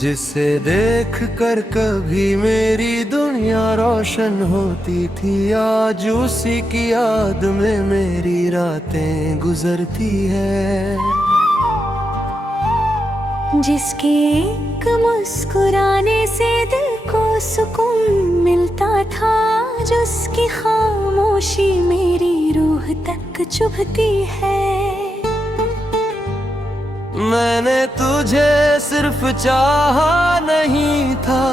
जिसे देख कर कभी मेरी दुनिया रोशन होती थी, आज उसी की याद में मेरी रातें गुजरती है। जिसके एक मुस्कुराने से दिल को सुकून मिलता था, जिसकी खामोशी मेरी रूह तक चुभती है। मैंने तुझे सिर्फ चाहा नहीं था,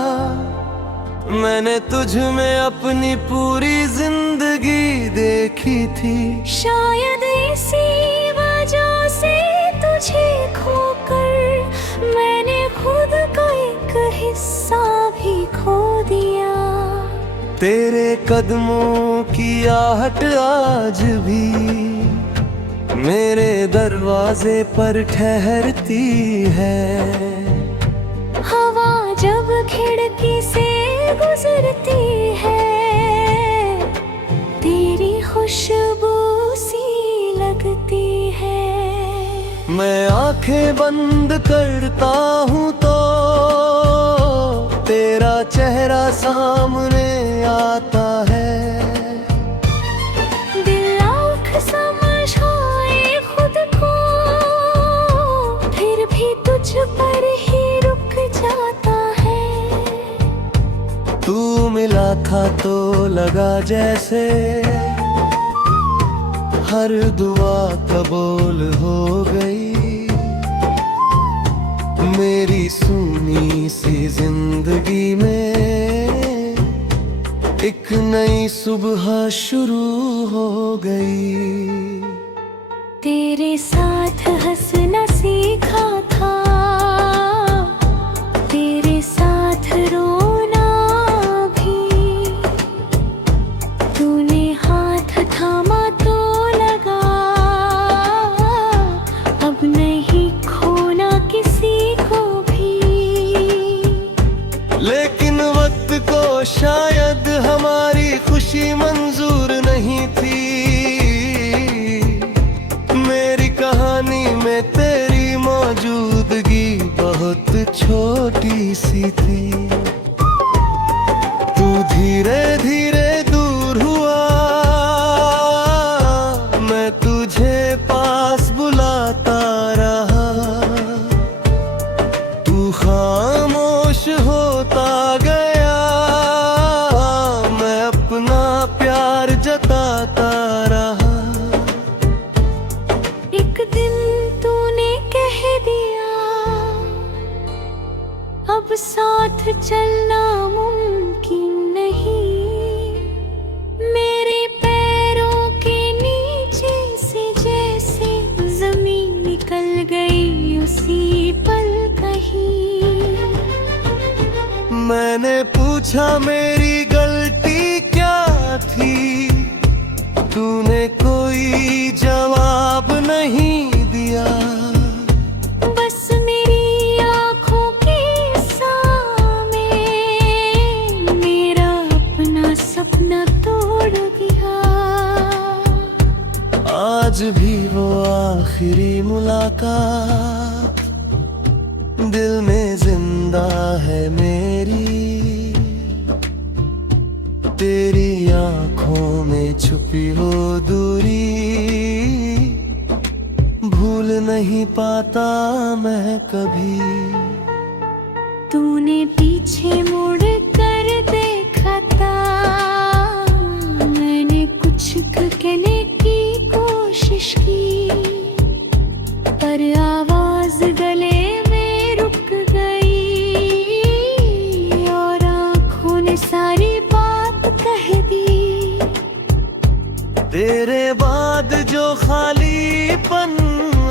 मैंने तुझ में अपनी पूरी जिंदगी देखी थी। शायद इसी वजह से तुझे खोकर मैंने खुद का एक हिस्सा भी खो दिया। तेरे कदमों की आहट आज भी मेरे दरवाजे पर ठहरती है। हवा जब खिड़की से गुजरती है, तेरी खुशबू सी लगती है। मैं आंखें बंद करता हूँ तो तेरा चेहरा सामने आता है। दिल आँख समझ आए खुद को, फिर भी तुझ पर ही रुक जाता है। तू मिला था तो लगा जैसे हर दुआ कबूल हो गई। मेरी सूनी सी जिंदगी में एक नई सुबह शुरू हो गई। तेरे साथ हंसना सीखा था, तेरे साथ रोना भी। तूने हाथ थामा तो लगा, अब नहीं खोना किसी को भी। लेकिन वक्त को शायद हमारी खुशी मंजूर नहीं थी। मेरी कहानी में तेरी मौजूदगी बहुत छोटी सी थी। तू धीरे धीरे दूर हुआ, मैं तुझे पास बुलाता रहा। तू खामोश होता गया, मैं अपना प्यार जताता रहा। एक दिन तूने कह दिया, अब साथ चलना मुमकिन नहीं। मेरे पैरों के नीचे से जैसे जमीन निकल गई उसी पल कहीं। मैंने पूछा मेरी गलती क्या थी, तूने कोई जवाब नहीं दिया। बस मेरी आँखों के सामने मेरा अपना सपना तोड़ दिया। आज भी वो आखिरी मुलाकात दिल में जिंदा है मेरी। तेरी आँखों में छुपी हो दूरी भूल नहीं पाता मैं कभी। तूने पीछे मुड़ कर देखा था, मैंने कुछ कहने की कोशिश की, पर आवाज गले में रुक गई और आँखों ने सारी बात कह दी। तेरे बाद जो खालीपन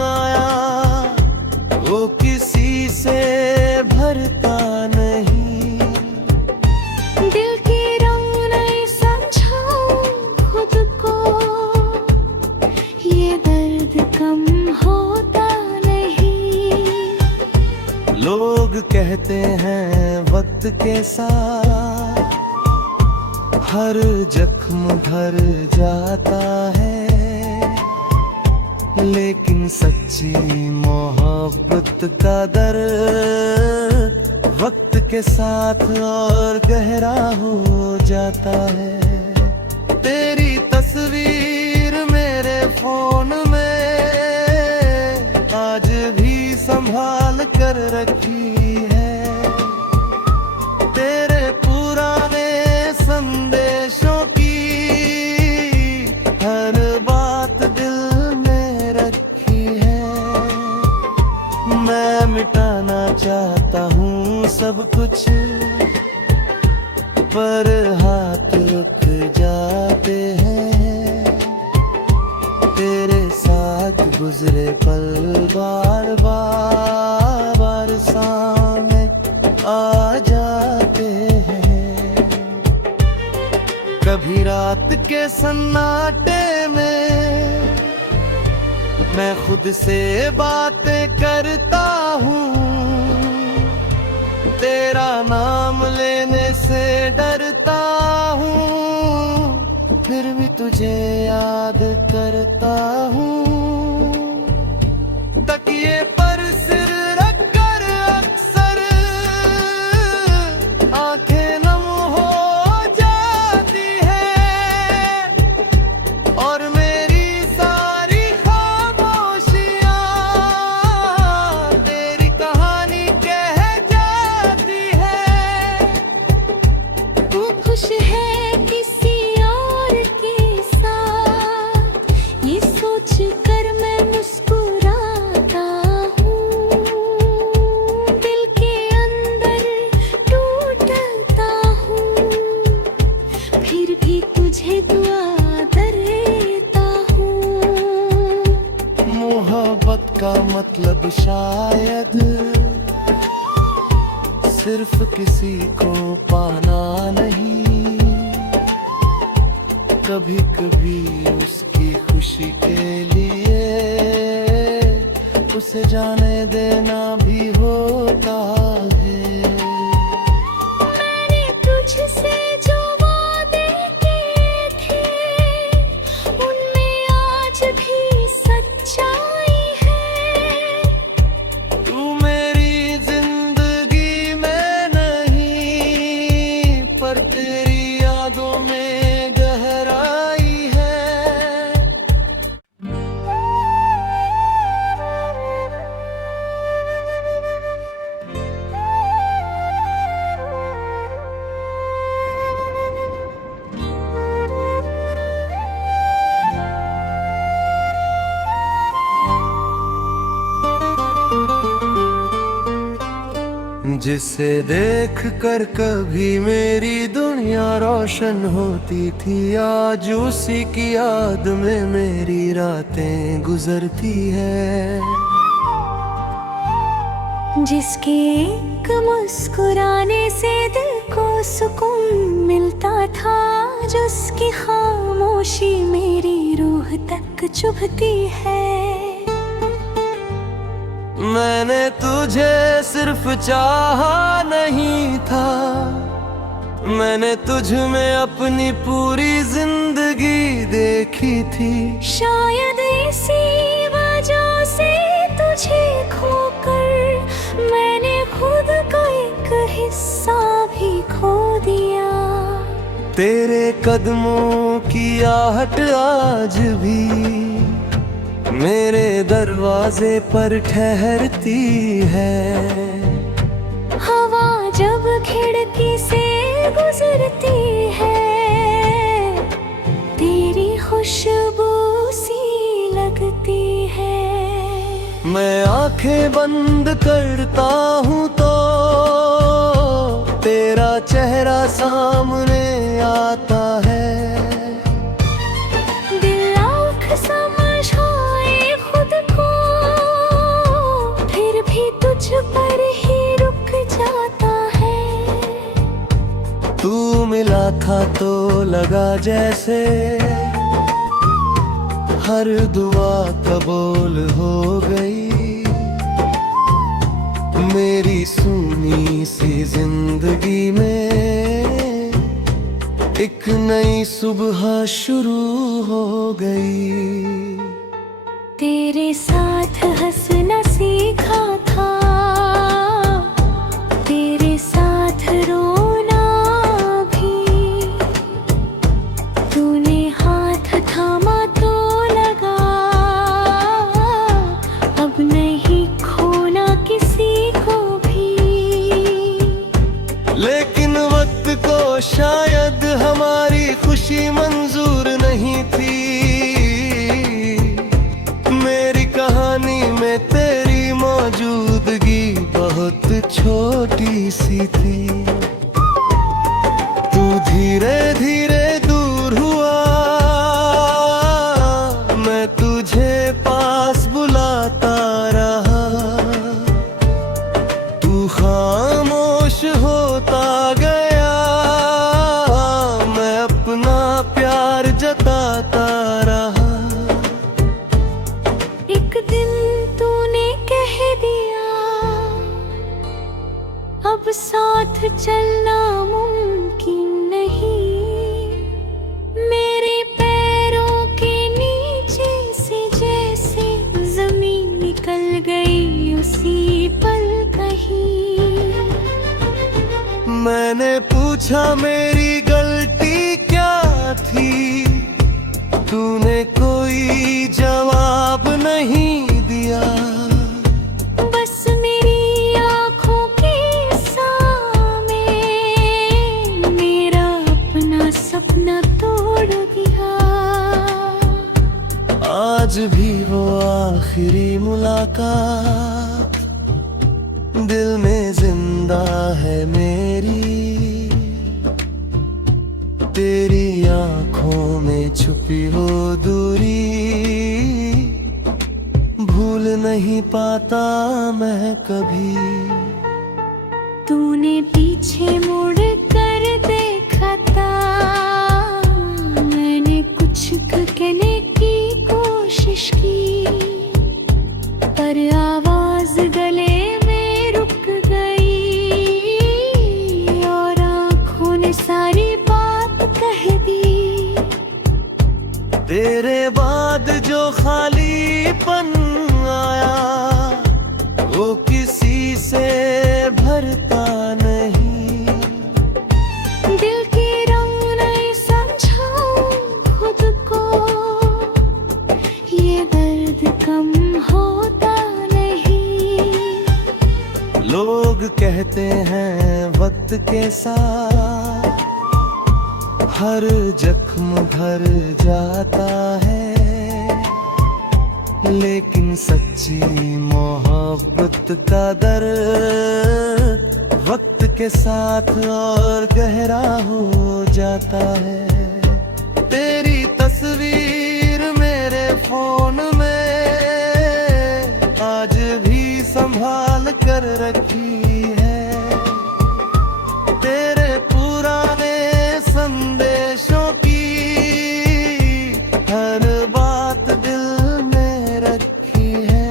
आया वो किसी से भरता नहीं। दिल की रंग नहीं समझाऊं खुद को, ये दर्द कम होता नहीं। लोग कहते हैं वक्त के साथ हर जख्म भर जाता है, लेकिन सच्ची मोहब्बत का दर्द के साथ और गहरा हो जाता है। तेरी तस्वीर मेरे फोन में आज भी संभाल कर रखी है। तेरे पुराने संदेशों की हर बात दिल में रखी है। मैं मिटाना चाहता हूँ सब कुछ, पर हाथ रुक जाते हैं। तेरे साथ गुजरे पल बार बार सामने आ जाते हैं। कभी रात के सन्नाटे में मैं खुद से बातें करता हूँ। तेरा नाम लेने से डरता हूँ, फिर भी तुझे याद करता हूँ। तकिए पर सिर रख कर अक्सर आंखें नम हो जाती है, और मेरी सारी खामोशियाँ तेरी कहानी कह जाती है। तू खुश है किसी और के साथ, ये सोच कर मैं मुस्कुराता हूँ। दिल के अंदर टूटता हूँ, फिर भी तुझे दुआ देता हूँ। मोहब्बत का मतलब शायद सिर्फ किसी को पाना नहीं, कभी कभी उसकी खुशी के लिए उसे जाने देना भी होता है। मैंने तुझसे जो वादे किए थे, उनमें आज भी सच्चाई है। तू मेरी जिंदगी में नहीं, पर तेरी यादों में गहराई है। जिसे देख कर कभी मेरी दुनिया रोशन होती थी, आज उसी की याद में मेरी रातें गुजरती है। जिसके एक मुस्कुराने से दिल को सुकून मिलता था, जिसकी खामोशी मेरी रूह तक चुभती है। मैंने तुझे सिर्फ चाहा नहीं था, मैंने तुझ में अपनी पूरी जिंदगी देखी थी। शायद इसी वजह से तुझे खोकर मैंने खुद का एक हिस्सा भी खो दिया। तेरे कदमों की आहट आज भी मेरे दरवाजे पर ठहरती है। हवा जब खिड़की से गुजरती है, तेरी खुशबू सी लगती है। मैं आंखें बंद करता हूँ तो तेरा चेहरा सामने आता है। दिल आँख समझ आए खुद को, फिर भी तुझ पर ही रुक जाता है। तू मिला था तो लगा जैसे हर दुआ कबूल हो गई। मेरी सूनी सी जिंदगी में एक नई सुबह शुरू हो गई। तेरे साथ हंसना सीखा था, तेरे साथ छोटी सी थी। तू धीरे धीरे दूर हुआ, मैं तुझे पास बुलाता रहा। तू खामोश होता गया, मैं अपना प्यार जताता रहा। एक दिन तूने कह दिया, अब साथ चलना मुमकिन नहीं। मेरे पैरों के नीचे से जैसे जमीन निकल गई उसी पल कहीं। मैंने पूछा मेरी गलती क्या थी, तूने कोई जवाब नहीं दिया। बस मेरी आँखों के सामने मेरा अपना सपना तोड़ दिया। आज भी वो आखिरी मुलाकात दिल में जिंदा है मेरी। तेरी आँखों में छुपी वो दूरी भूल नहीं पाता मैं कभी। तूने पीछे मुड़ कर देखा था, मैंने कुछ कहने की कोशिश की, पर आवाज गले में रुक गई और आँखों ने सारी बात कह दी। तेरे बाद जो खालीपन आया, वो किसी से भरता नहीं। दिल के रंग नहीं समझाऊं खुद को, ये दर्द कम होता नहीं। लोग कहते हैं वक्त के साथ हर जख्म भर जाता है, लेकिन सच्ची मोहब्बत का दर्द वक्त के साथ और गहरा हो जाता है। तेरी तस्वीर मेरे फोन में आज भी संभाल कर रखी है। तेरे पुराने संदेशों की हर बात दिल में रखी है।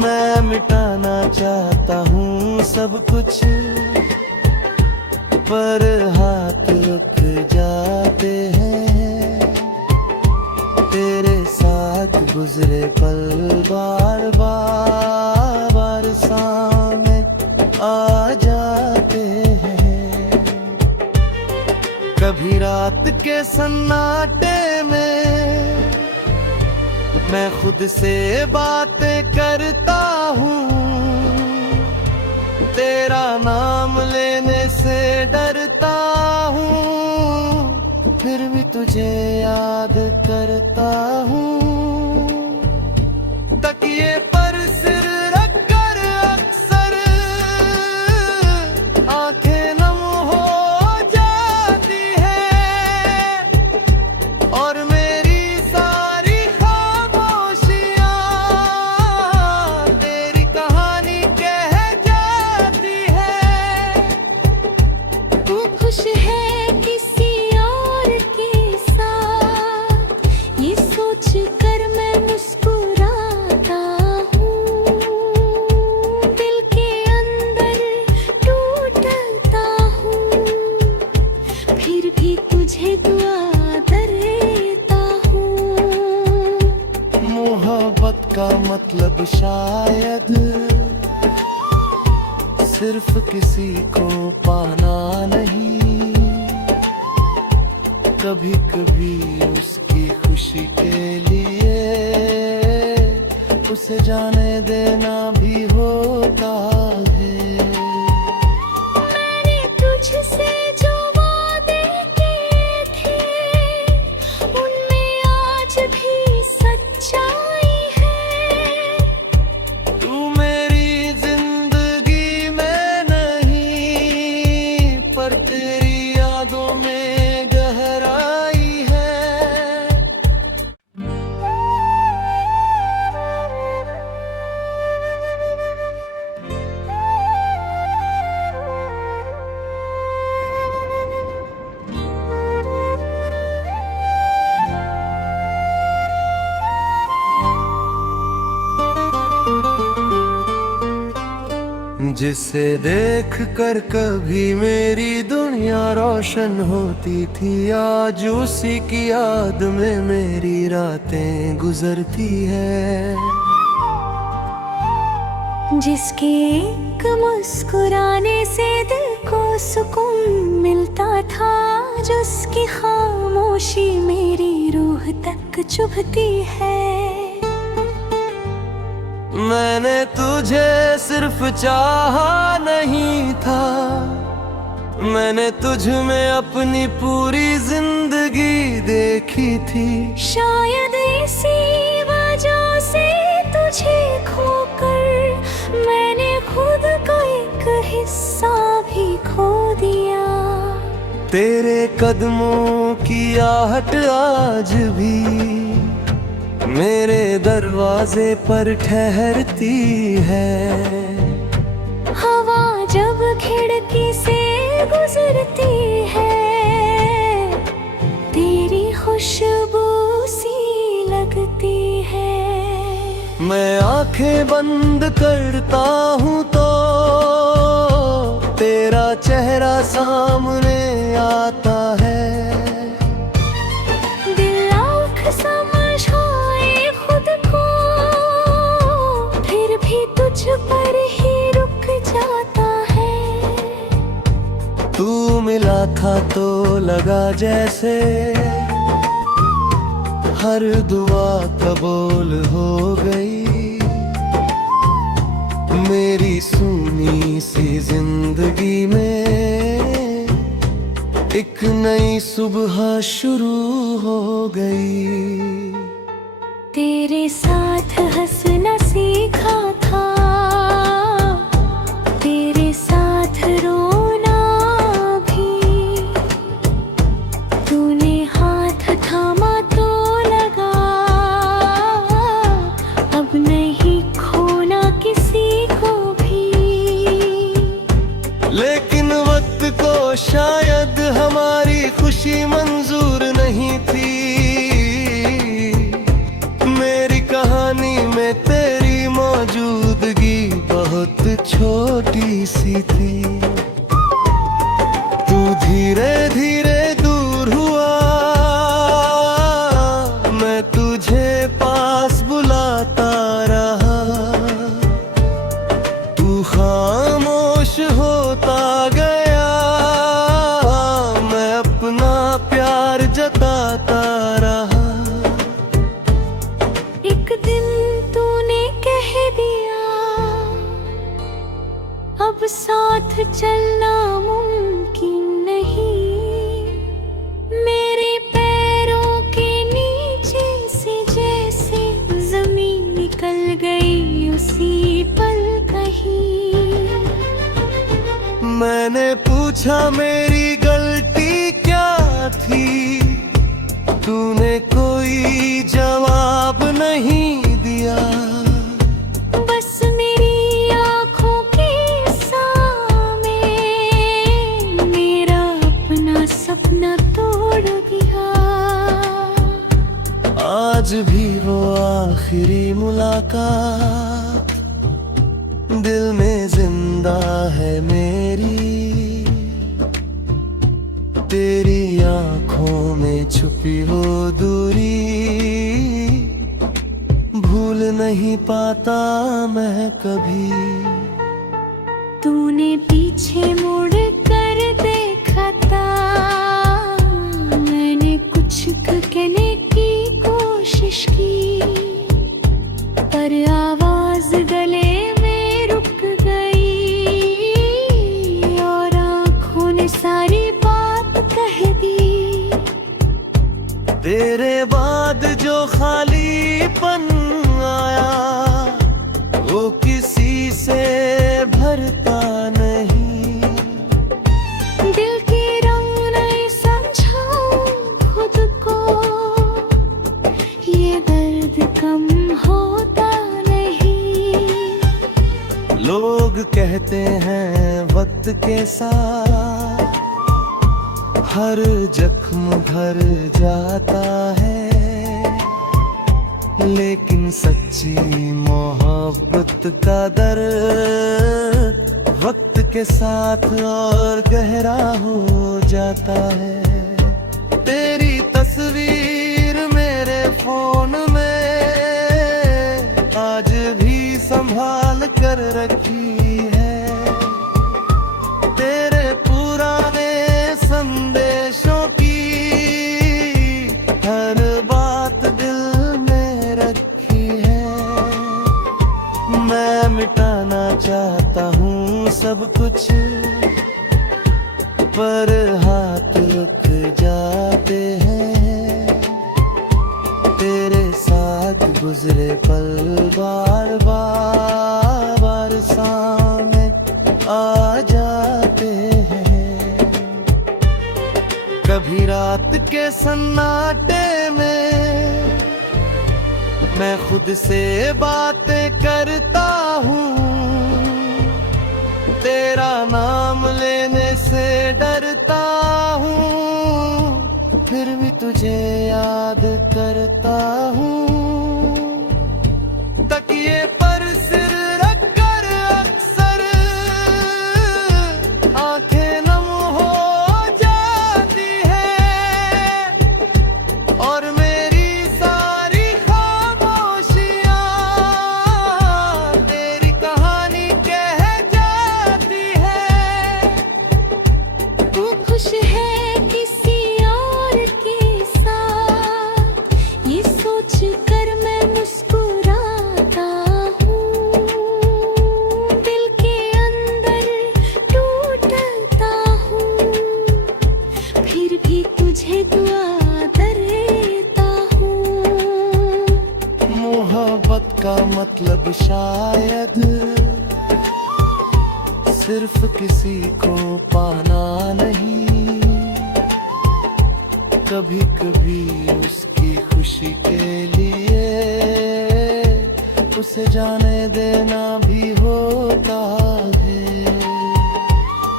मैं मिटाना चाहता हूँ सब कुछ, पर हाथ रुक जाते हैं। तेरे साथ गुजरे पल बार बार सामने आ जाते हैं। कभी रात के सन्नाटे में मैं खुद से बातें करता हूँ। तेरा नाम लेने से डरता हूँ, फिर भी तुझे याद करता हूँ। तकिए पर सिर रख कर अक्सर आंखें नम हो जाती है, और मेरी सारी खामोशियाँ तेरी कहानी कह जाती है। तू खुश है किसी और के साथ, ये सोच कर मैं मुस्कुराता हूँ। दिल के अंदर टूटता हूँ, फिर भी तुझे दुआ देता हूँ। मोहब्बत का मतलब शायद सिर्फ किसी को पाना नहीं, कभी कभी उसकी खुशी के लिए उसे जाने देना भी होता है। मैंने तुझसे जो वादे किए थे, उनमें आज भी सच्चाई है। तू मेरी जिंदगी जिसे देख कर कभी मेरी दुनिया रोशन होती थी, आज उसी की याद में मेरी रातें गुजरती है। जिसके एक मुस्कुराने से दिल को सुकून मिलता था, जिसकी खामोशी मेरी रूह तक चुभती है। मैंने तुझे सिर्फ चाहा नहीं था, मैंने तुझ में अपनी पूरी जिंदगी देखी थी। शायद इसी वजह से तुझे खोकर मैंने खुद का एक हिस्सा भी खो दिया। तेरे कदमों की आहट आज भी मेरे दरवाजे पर ठहरती है। हवा जब खिड़की से गुजरती है, तेरी खुशबू सी लगती है। मैं आंखें बंद करता हूँ तो तेरा चेहरा सामने आता है। दिल आँख समझ आए खुद को, फिर भी तुझ पर ही रुक जाता है। तू मिला था तो लगा जैसे हर दुआ कबूल हो गई। मेरी सूनी सी जिंदगी में एक नई सुबह शुरू हो गई। तेरे साथ हंसना सीखा था, तेरे साथ रोना भी। तूने हाथ थामा तो लगा, अब नहीं खोना किसी को भी। लेकिन वक्त को शायद हमारी खुशी मंजूर नहीं थी। मेरी कहानी में तेरी मौजूदगी बहुत छोटी सी थी। तू धीरे धीरे दूर हुआ, मैं तुझे पास बुलाता रहा। तू खामोश होता गया, मैं अपना प्यार जताता रहा। एक दिन तूने कह दिया, अब साथ चलना मुमकिन नहीं। मेरे पैरों के नीचे से जैसे जमीन निकल गई उसी पल कहीं। मैंने पूछा मेरी गलती क्या थी, तूने कोई जवाब नहीं दिया। बस मेरी आँखों के सामने मेरा अपना सपना तोड़ दिया। आज भी वो आखिरी मुलाकात दिल में जिंदा है मेरी। तेरी आंखों में छुपी वो दूरी भूल नहीं पाता मैं कभी। तूने पीछे मुड़ कर देखा था, मैंने कुछ कहने की कोशिश की, पर आवाज गले में रुक गई और आँखों ने सारी बात कह दी। तेरे बाद जो खालीपन आया वो किसी से भरता नहीं। दिल की रंग नहीं समझाऊं खुद को, ये दर्द कम होता नहीं। लोग कहते हैं वक्त के साथ हर जख्म भर जाता है, लेकिन सच्ची मोहब्बत का दर्द वक्त के साथ और गहरा हो जाता है। तेरी तस्वीर मेरे फोन में आज भी संभाल कर रखी है। तेरे पुराने संदेशों की हर बात दिल में रखी है। मैं मिटाना चाहता हूँ सब कुछ, पर हाथ रुक जाते हैं। तेरे साथ गुजरे पल बार बार सामने आ जाते हैं। कभी रात के सन्नाटे में मैं खुद से बातें करता हूँ। तेरा नाम लेने से डरता हूँ, फिर भी तुझे याद करता हूँ। तकिए पर सिर रख कर अक्सर आंखें नम हो जाती है, और मेरी सारी खामोशियाँ तेरी कहानी कह जाती है। तू खुश है किसी और के साथ, ये सोच कर मैं मुस्कुराता हूँ। दिल के अंदर टूटता हूँ, फिर भी तुझे दुआ देता हूँ। मोहब्बत का मतलब शायद सिर्फ किसी को पाना नहीं, कभी कभी उसकी खुशी के लिए उसे जाने देना भी होता है।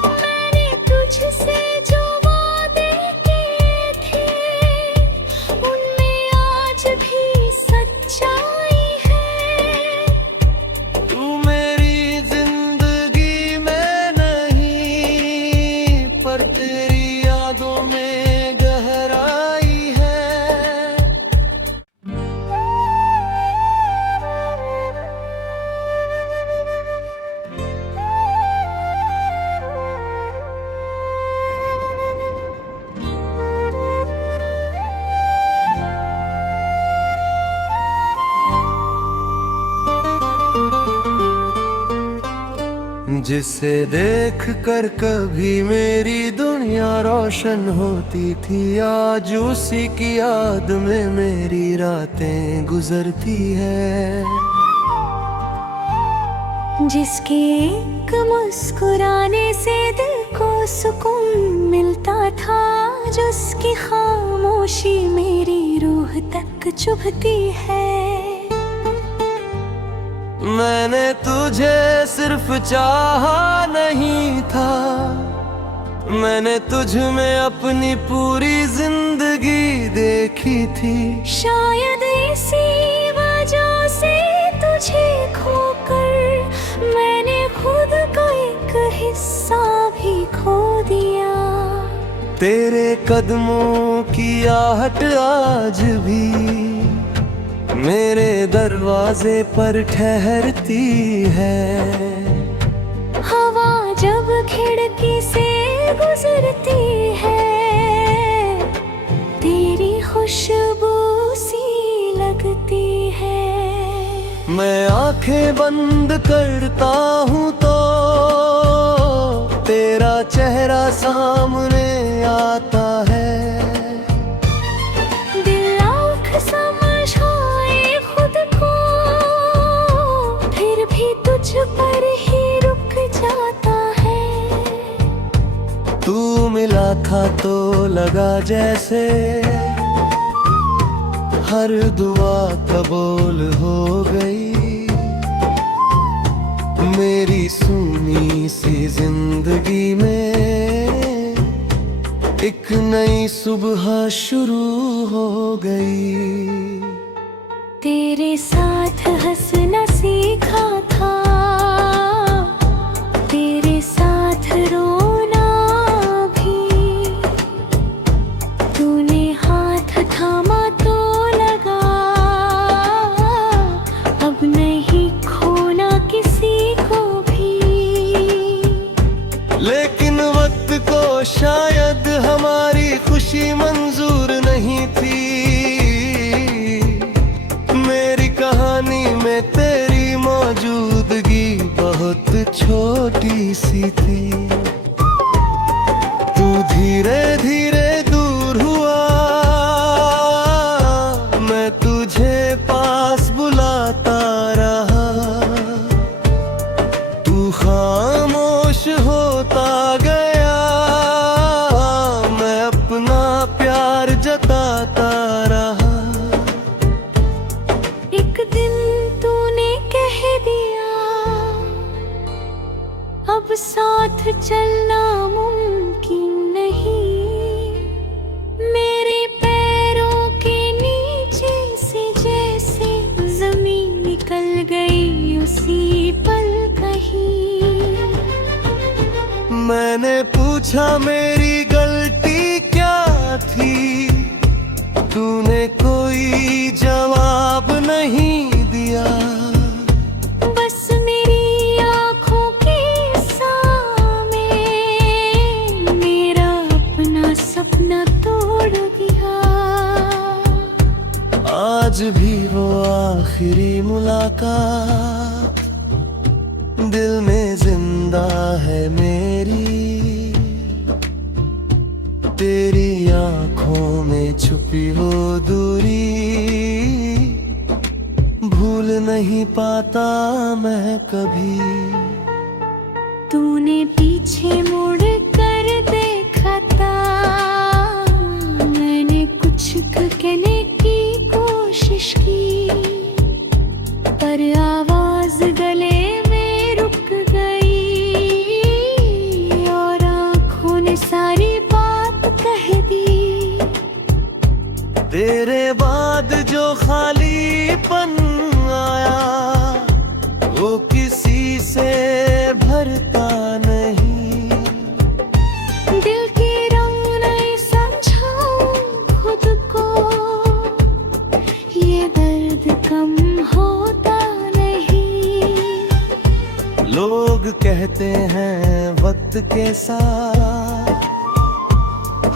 मैंने तुझसे जो वादे किए थे, उनमें आज भी सच्चाई है। तू मेरी जिंदगी में नहीं, पर तेरी यादों में गहराई है। जिसे देख कर कभी मेरी दुनिया रोशन होती थी, आज उसी की याद में मेरी रातें गुजरती है। जिसके एक मुस्कुराने से दिल को सुकून मिलता था, जिसकी खामोशी मेरी रूह तक चुभती है। मैंने तुझे सिर्फ चाहा नहीं था, मैंने तुझ में अपनी पूरी जिंदगी देखी थी। शायद इसी वजह से तुझे खोकर मैंने खुद का एक हिस्सा भी खो दिया। तेरे कदमों की आहट आज भी मेरे दरवाजे पर ठहरती है। हवा जब खिड़की से गुजरती है, तेरी खुशबू सी लगती है। मैं आंखें बंद करता हूँ तो तेरा चेहरा सामने आता है। दिल आँख समझ आए खुद को, फिर भी तुझ पर ही रुक जाता है। तू मिला था तो लगा जैसे हर दुआ कबूल हो गई। मेरी सूनी सी जिंदगी में एक नई सुबह शुरू हो गई। तेरे साथ हंसना सीखा था, तेरे मेरी कहानी में तेरी मौजूदगी बहुत छोटी सी थी। तू धीरे धीरे दूर हुआ, मैं तुझे पास बुलाता रहा। तू खामोश होता गया, मैं अपना प्यार जताता रहा। एक दिन तूने कह दिया, अब साथ चलना मुमकिन नहीं। मेरे पैरों के नीचे से जैसे जमीन निकल गई उसी पल कहीं। मैंने पूछा मेरी गलती क्या थी, तूने कोई जवाब नहीं दिया। बस मेरी आँखों के सामने मेरा अपना सपना तोड़ दिया। आज भी वो आखिरी मुलाकात दिल में जिंदा है मेरी। तेरी आँखों में छुपी वो दूरी भूल नहीं पाता मैं कभी। तूने पीछे मुड़ कर देखा था, मैंने कुछ कहने की कोशिश की, पर आवाज गले में रुक गई और आँखों ने सारी बात कह दी। तेरे बाद जो खालीपन आया वो किसी से भरता नहीं। दिल की रंग नहीं समझाऊं खुद को, ये दर्द कम होता नहीं। लोग कहते हैं वक्त के साथ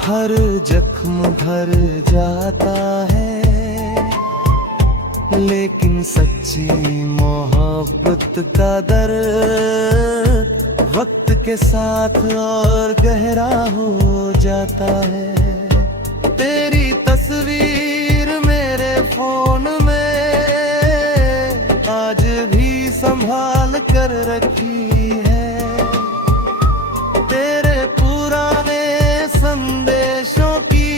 हर जख्म भर जाता है, लेकिन सच्ची मोहब्बत का दर्द वक्त के साथ और गहरा हो जाता है। तेरी तस्वीर मेरे फोन में आज भी संभाल कर रखी है। तेरे पुराने संदेशों की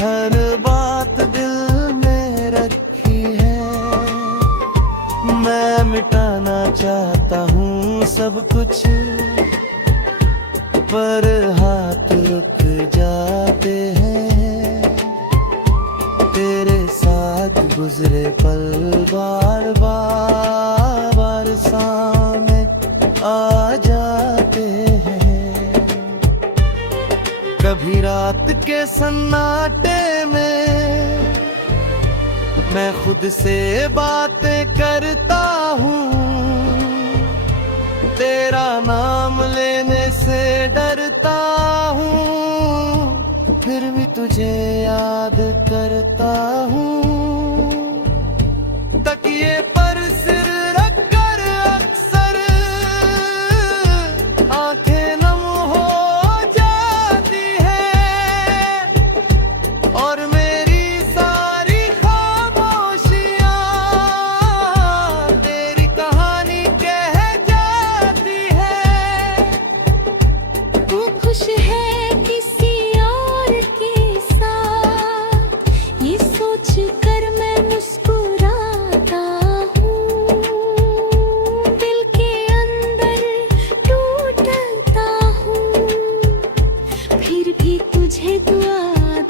हर बात दिल में रखी है। मैं मिटाना चाहता हूँ सब कुछ, पर हाथ रुक जाते हैं। तेरे साथ गुजरे पल बार बार सामने आ जाते हैं। कभी रात के सन्नाटे में मैं खुद से बातें करता हूँ, तेरा नाम लेने से डरता हूँ, फिर भी तुझे याद करता हूँ। तकिए पर सिर रख कर अक्सर आंखें नम हो जाती है, और मेरी सारी खामोशियां तेरी कहानी कह जाती है। तू खुश है किसी और के साथ, ये सोच कर मैं मुस्कुराता हूँ। दिल के अंदर टूटता हूँ, फिर भी तुझे दुआ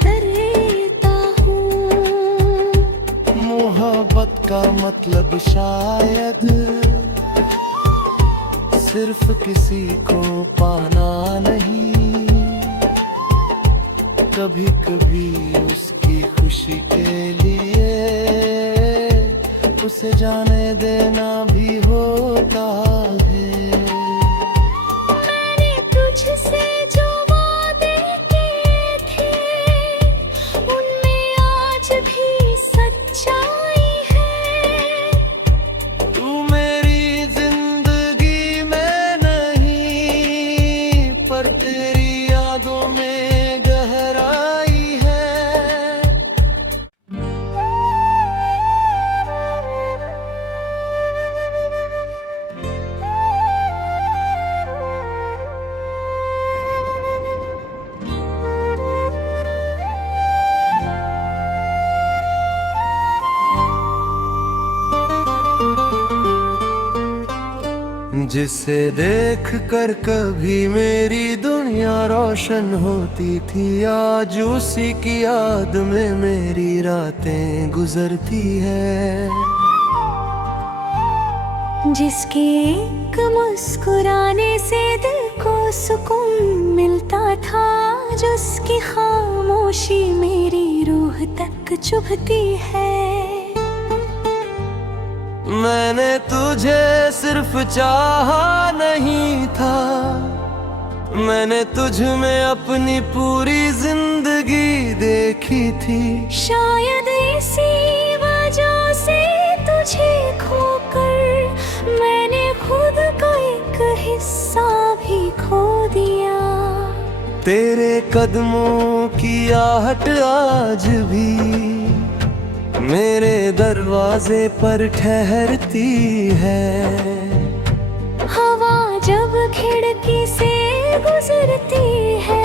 देता हूँ। मोहब्बत का मतलब शायद सिर्फ किसी को पाना नहीं, कभी कभी उसकी खुशी के लिए उसे जाने देना भी होता है। मैंने तुझसे जो वादे किए थे, उनमें आज भी सच्चाई जिसे देख कर कभी मेरी दुनिया रोशन होती थी, आज उसी की याद में मेरी रातें गुजरती है। जिसके एक मुस्कुराने से दिल को सुकून मिलता था, जिसकी खामोशी मेरी रूह तक चुभती है। मैंने तुझे सिर्फ चाहा नहीं था, मैंने तुझ में अपनी पूरी जिंदगी देखी थी। शायद इसी वजह से तुझे खोकर मैंने खुद का एक हिस्सा भी खो दिया। तेरे कदमों की आहट आज भी मेरे दरवाजे पर ठहरती है। हवा जब खिड़की से गुजरती है,